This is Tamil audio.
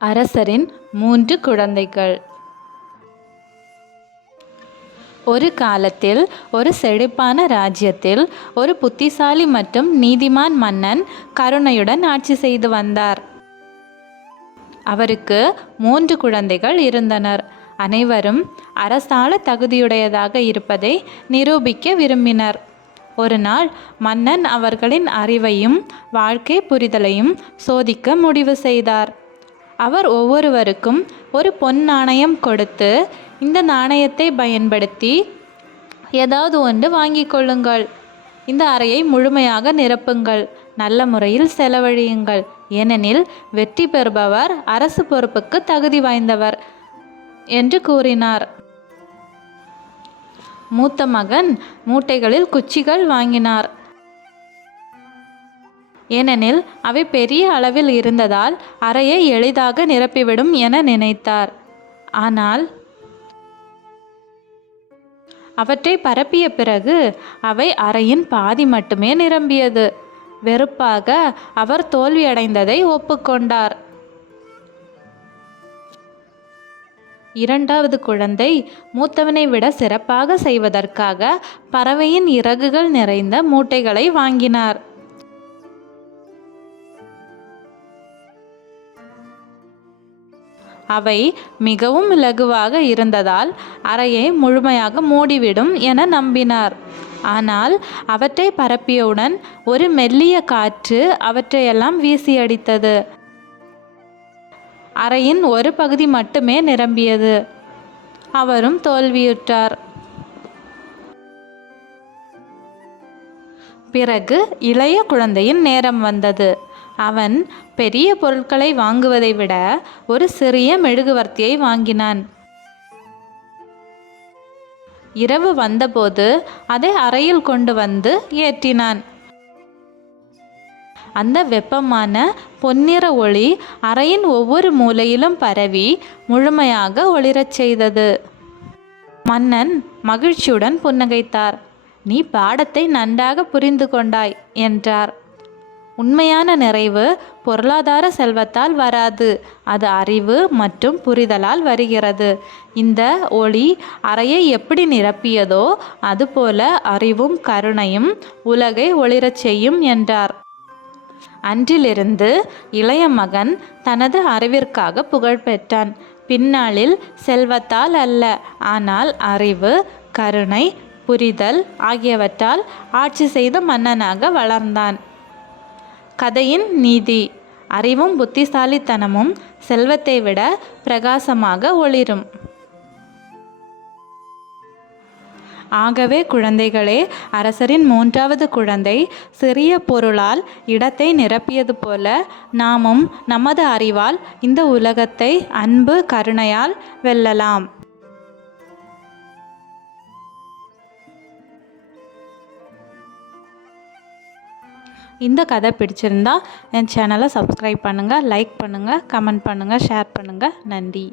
அரசரின் 3 குழந்தைகள். ஒரு காலத்தில் ஒரு செழிப்பான ராஜ்யத்தில் ஒரு புத்திசாலி மற்றும் நீதிமான் மன்னன் கருணையுடன் ஆட்சி செய்து வந்தார். அவருக்கு 3 குழந்தைகள் இருந்தனர். அனைவரும் அரசாள தகுதியுடையதாக இருப்பதை நிரூபிக்க விரும்பினர். ஒரு நாள் மன்னன் அவர்களின் அறிவையும் வாழ்க்கை புரிதலையும் சோதிக்க முடிவு செய்தார். அவர் ஒவ்வொருவருக்கும் ஒரு பொன் நாணயம் கொடுத்து, இந்த நாணயத்தை பயன்படுத்தி ஏதாவது ஒன்று வாங்கிக் கொள்ளுங்கள். இந்த அறையை முழுமையாக நிரப்புங்கள். நல்ல முறையில் செலவழியுங்கள். ஏனெனில் வெற்றி பெறுபவர் அரசு பொறுப்புக்கு தகுதி வாய்ந்தவர் என்று கூறினார். மூத்த மகன் மூட்டைகளில் குச்சிகள் வாங்கினார். ஏனெனில் அவை பெரிய அளவில் இருந்ததால் அறையை எளிதாக நிரப்பிவிடும் என நினைத்தார். ஆனால் அவற்றை பரப்பிய பிறகு அவை அறையின் பாதி மட்டுமே நிரம்பியது. வெறுப்பாக அவர் தோல்வியடைந்ததை ஒப்புக்கொண்டார். இரண்டாவது குழந்தை மூத்தவனை விட சிறப்பாக செய்வதற்காக பறவையின் இறகுகள் நிறைந்த மூட்டைகளை வாங்கினார். அவை மிகவும் இலகுவாக இருந்ததால் அறையை முழுமையாக மூடிவிடும் என நம்பினார். ஆனால் அவற்றை பரப்பியவுடன் ஒரு மெல்லிய காற்று அவற்றையெல்லாம் வீசியடித்தது. அறையின் ஒரு பகுதி மட்டுமே நிரம்பியது. அவரும் தோல்வியுற்றார். பிறகு இளைய குழந்தையின் நேரம் வந்தது. அவன் பெரிய பொருட்களை வாங்குவதை விட ஒரு சிறிய மெழுகுவர்த்தியை வாங்கினான். இரவு வந்தபோது அதை அறையில் கொண்டு வந்து ஏற்றினான். அந்த வெப்பமான பொன்னிற ஒளி அறையின் ஒவ்வொரு மூலையிலும் பரவி முழுமையாக ஒளிரச் செய்தது. மன்னன் மகிழ்ச்சியுடன் புன்னகைத்தார். "நீ பாடத்தை நன்றாக புரிந்து கொண்டாய்" என்றார். உண்மையான நிறைவு பொருளாதார செல்வத்தால் வராது, அது அறிவு மற்றும் புரிதலால் வருகிறது. இந்த ஒளி அறையை எப்படி நிரப்பியதோ அதுபோல அறிவும் கருணையும் உலகை ஒளிரச் செய்யும் என்றார். அன்றிலிருந்து இளைய மகன் தனது அறிவிற்காக புகழ் பெற்றான். பின்னாளில் செல்வத்தால் அல்ல, ஆனால் அறிவு, கருணை, புரிதல் ஆகியவற்றால் ஆட்சி செய்த மன்னனாக வளர்ந்தான். கதையின் நீதி: அறிவும் புத்திசாலித்தனமும் செல்வத்தை விட பிரகாசமாக ஒளிரும். ஆகவே குழந்தைகளே, அரசரின் 3வது குழந்தை சிறிய பொருளால் இடத்தை நிரப்பியது போல நாமும் நமது அறிவால் இந்த உலகத்தை அன்பு, கருணையால் வெல்லலாம். இந்த கதை பிடிச்சிருந்தா என் சேனலை சப்ஸ்கிரைப் பண்ணுங்கள், லைக் பண்ணுங்கள், கமெண்ட் பண்ணுங்கள், ஷேர் பண்ணுங்கள். நன்றி.